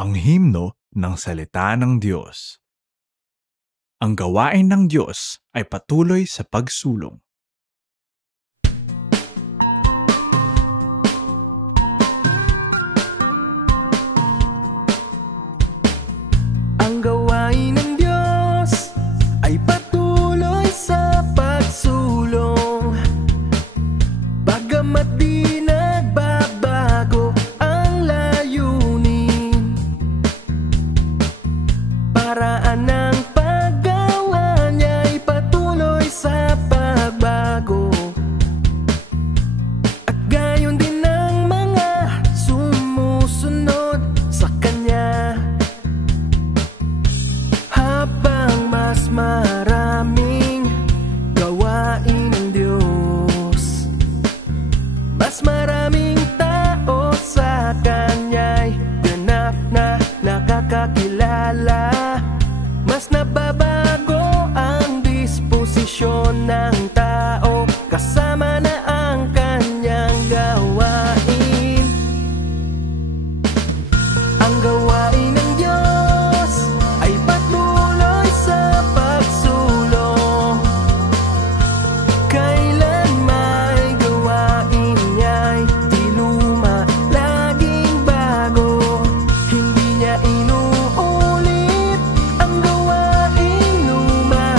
Ang himno ng salita ng Diyos. Ang gawain ng Diyos ay patuloy sa pagsulong. Ang gawain ng Diyos ay patuloy sa pagsulong. Bagamat di nagbabago ang layunin, paraan ng paggawa niya'y patuloy sa pagbago. At gayon din ang mga sumusunod sa Kanya. Habang mas maraming gawain ng Diyos, mas maraming tao sa Kanya'y ganap na nakakakilala. Mas nababago ang disposisyon ng tao, kasama na ang Kanyang gawain. Ang gawain ng Diyos ay patuloy sa pagsulong. Kailan may gawain niya'y di luma, laging bago. Hindi niya inuulit ang gawaing luma.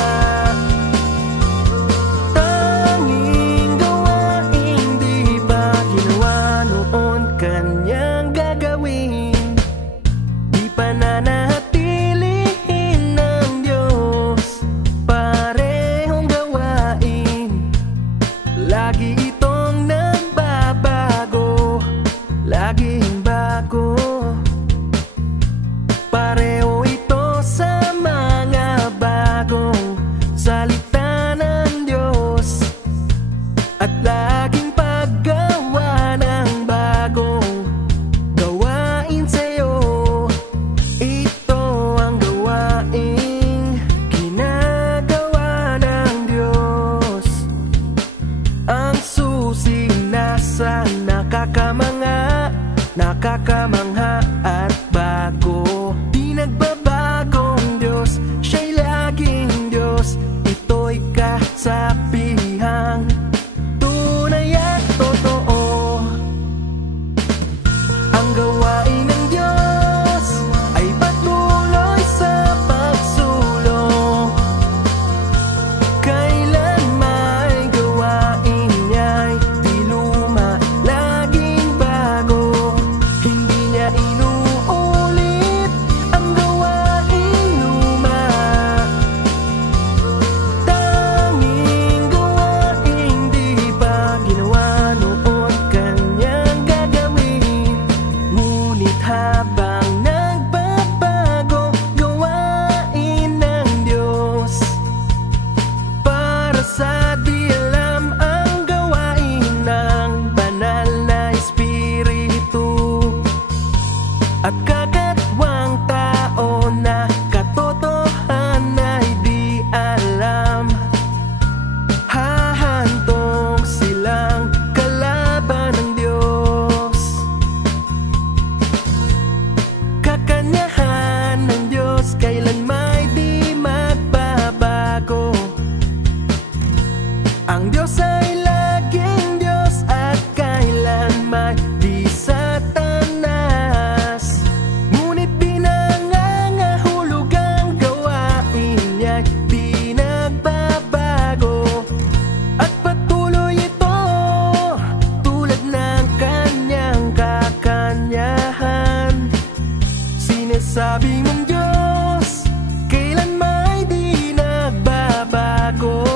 Tanging gawain di ba ginawa noon Kanyang gagawin. Di pananatilihin ng Diyos parehong gawain. Lagi itong nagbabago, laging bago. Pareho ito sa mga bagong salita ng Diyos, at laging paggawa ng bagong gawain sa'yo. Ito ang gawaing ginagawa ng Diyos. Ang susi nasa nakakamangha at bago. Di nagbabagong Diyos, siya'y laging Diyos. Ito'y kasapihang tunay at totoo. Ang gawain ng Diyos ay patuloy sa pagsulong. Kailan may gawain niya'y di luma, laging bago. Hindi niya inuulit ang gawaing luma. Tanging gawain di ba ginawa noon Kanyang gagawin. Ngunit habang nagbabago gawain ng Diyos, para sa di alam ang gawain ng banal na Espiritu. At kakatwang tao na katotohanan ay di alam, hahantong silang kalaban ng Diyos. Kakanyahan ng Diyos kailan may di magbabago. Ang Diyos ay laging Diyos at kailan may di Satanas. Ngunit pinangangahulog ang gawain niya'y di nagbabago. At patuloy ito tulad ng Kanyang kakanyahan. Sinasabi mong Diyos, kailan may di nagbabago.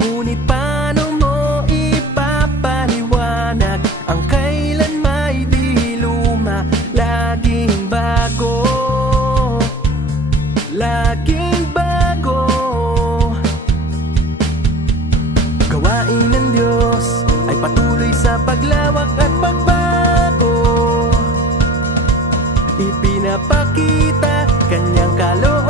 Ngunit paano mo ipapaliwanag ang kailan may di luma, laging bago, laging bago. Gawain ng Diyos ay patuloy sa paglawak at pagbago. Ipinapakita Kanyang kalooban